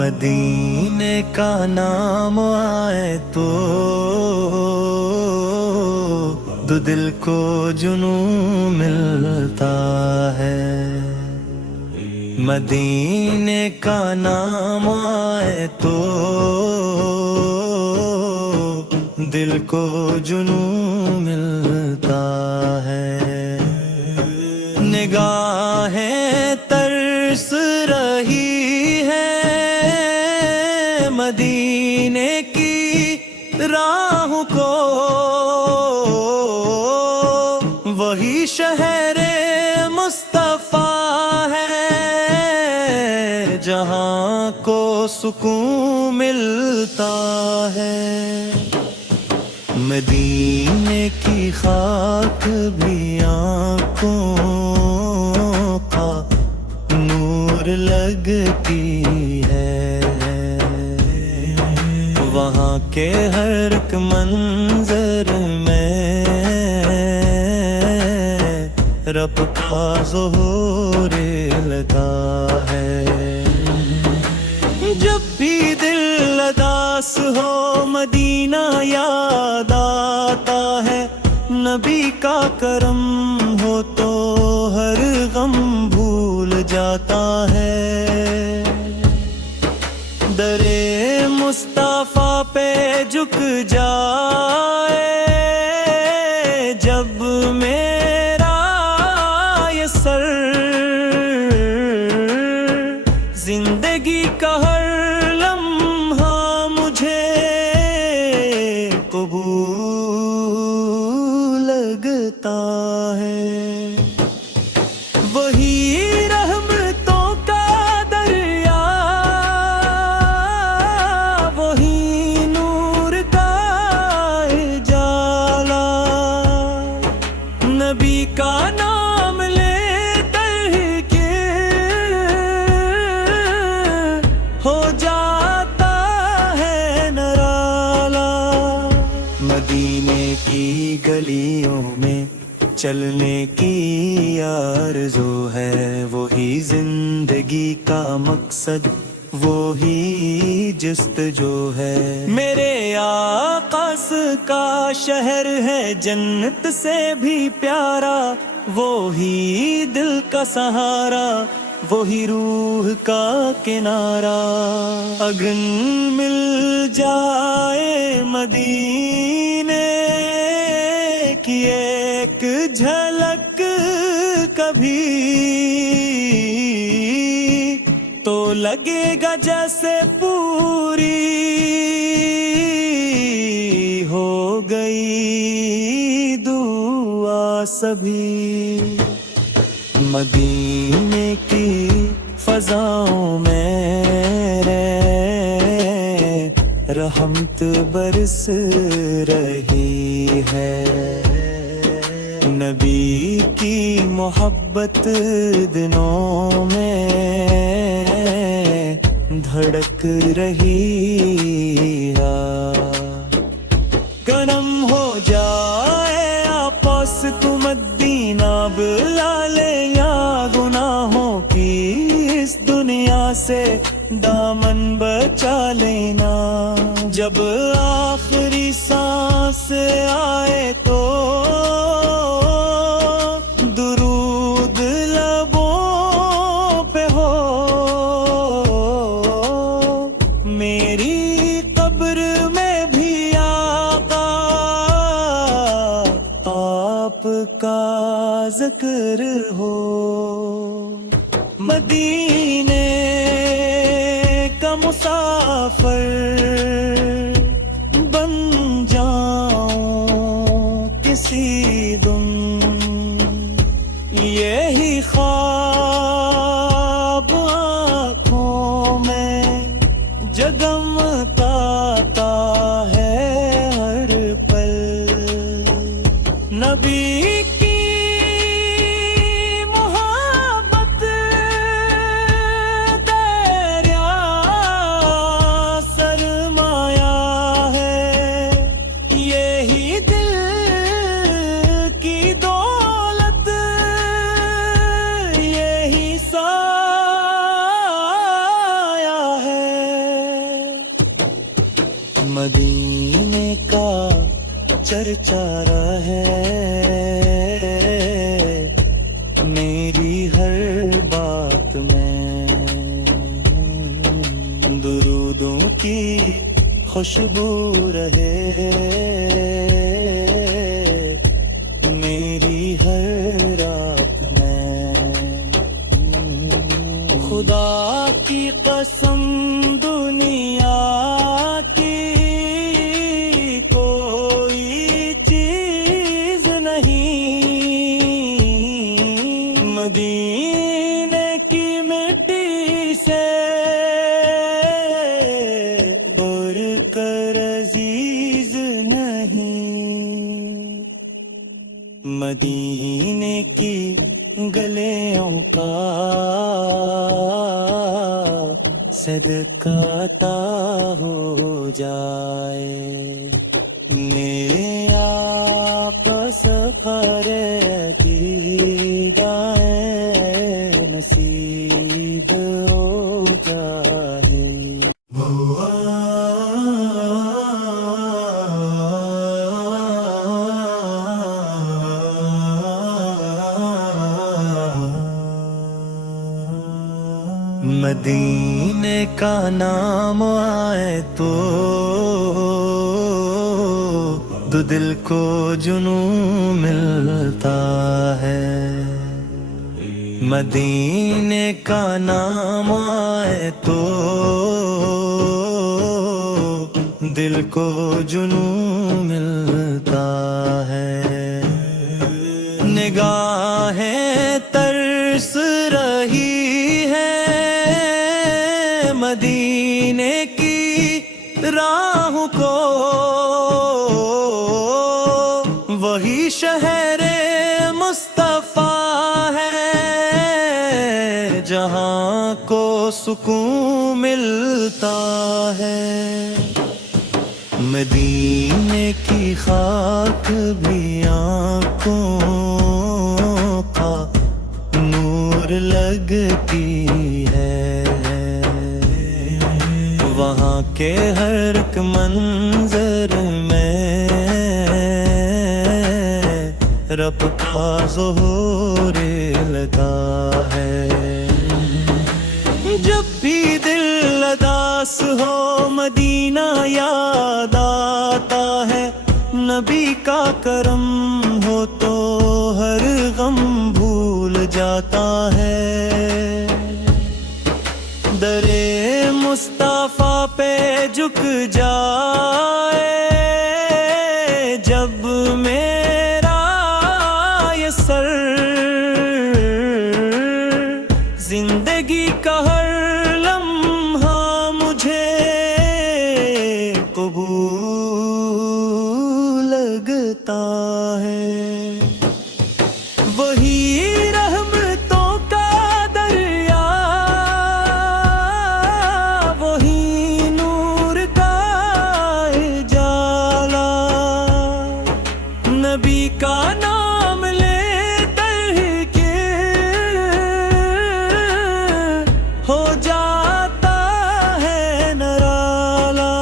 مدینے کا نام آئے تو دل کو جنون ملتا ہے۔ مدینے کا نام آئے تو دل کو جنون ملتا ہے۔ نگاہیں ترس رہی ہے مدینے کی راہ کو، وہی شہر مصطفیٰ ہے جہاں کو سکون ملتا ہے۔ مدینے کی خاک بھی آنکھوں کا نور لگتی ہے، وہاں کے ہر ایک منظر میں رب کا ظہور لگا ہے۔ جب بھی دل اداس ہو مدینہ یاد آتا ہے، نبی کا کرم ہو تو ہر غم بھول جاتا ہے۔ در مصطفیٰ پہ جھک جائے جب میرا یہ سر، زندگی کا ہر لمحہ مجھے قبول لگتا ہے۔ وہی رحمتوں کا دریا، وہی نور کا اجالا، نبی کا نام لے کر کے ہو جاتا ہے نرالا۔ مدینے کی گلیوں میں چلنے کی آرزو ہے، وہی زندگی کا مقصد، وہی جستجو ہے۔ میرے آقا کا شہر ہے جنت سے بھی پیارا، وہی دل کا سہارا، وہی روح کا کنارہ۔ اگن مل جائے مدینے کی ایک جھلک کبھی تو لگے گا جیسے پوری ہو گئی دعا سبھی۔ مدینے کی فضاؤں میں رحمت برس رہی ہے، نبی کی محبت دنوں میں دھڑک رہی ہے۔ کرم ہو جائے آپس تو مدینہ بلا لے، یا گناہوں کی اس دنیا سے دامن بچا لینا۔ جب آخری سانس آئے تو درود لبوں پہ ہو، میری قبر میں بھی آقا آپ کا ذکر ہو۔ مدینے کا مسافر بن جاؤں کسی دن، یہی خواب آنکھوں میں جگمگاتا ہے ہر پل۔ نبی کی محبت مدینے کا چرچا رہے میری ہر بات میں، درودوں کی خوشبو رہے میری ہر رات میں۔ خدا کی قسم دنیا کی کوئی چیز نہیں، مدینے کی مٹی سے بڑھ کر عزیز نہیں، مدینے کی گلیوں کا صدقہ عطا ہو جائے، میرے آپ سفر دیدائے نصیب ہو جائے۔ مدینے کا نام آئے تو دل کو جنون ملتا ہے، مدینے کا نام آئے تو دل کو جنون ملتا ہے، نگاہیں ترس رہی مدینے کی راہ کو، وہی شہر مصطفیٰ ہے جہاں کو سکون ملتا ہے، مدینے کی خاک بھی آنکھوں کا نور لگتی ہے، وہاں کے ہر ایک منظر میں رب کا ظہور لگا ہے، جب بھی دل اداس ہو مدینہ یاد آتا ہے، نبی کا کرم ہو تو ہر غم بھول جاتا ہے، درے مصطفیٰ پہ جھک جائے جب میرا یہ سر، زندگی کا ہر لمحہ مجھے قبول لگتا ہے، وہی رحمتوں کا دریا، وہی نور کا اجالا، نبی کا نام لیتے ہی کہ ہو جاتا ہے نرالا،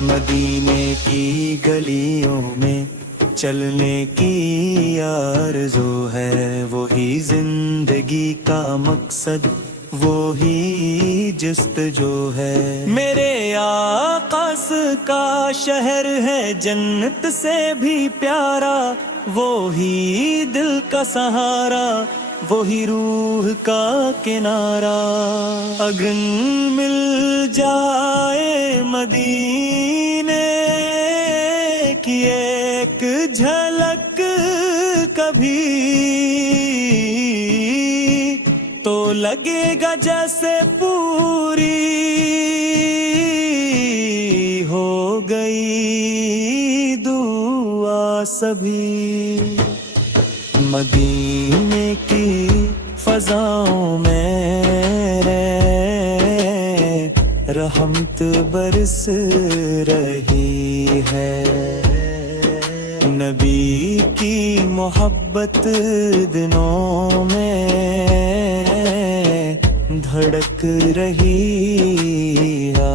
مدینے کی گلیوں میں چلنے کی آرزو ہے، وہی زندگی کا مقصد، وہی جستجو ہے، میرے آقا کا شہر ہے جنت سے بھی پیارا، وہی دل کا سہارا، وہی روح کا کنارہ، اگر مل جائے مدینے کی ایک جھلک کبھی تو لگے گا جیسے پوری ہو گئی دعا سبھی، مدینے کی فضاؤں میں رحمت برس رہی ہے، نبی کی محبت دنوں میں دھڑک رہی ہے،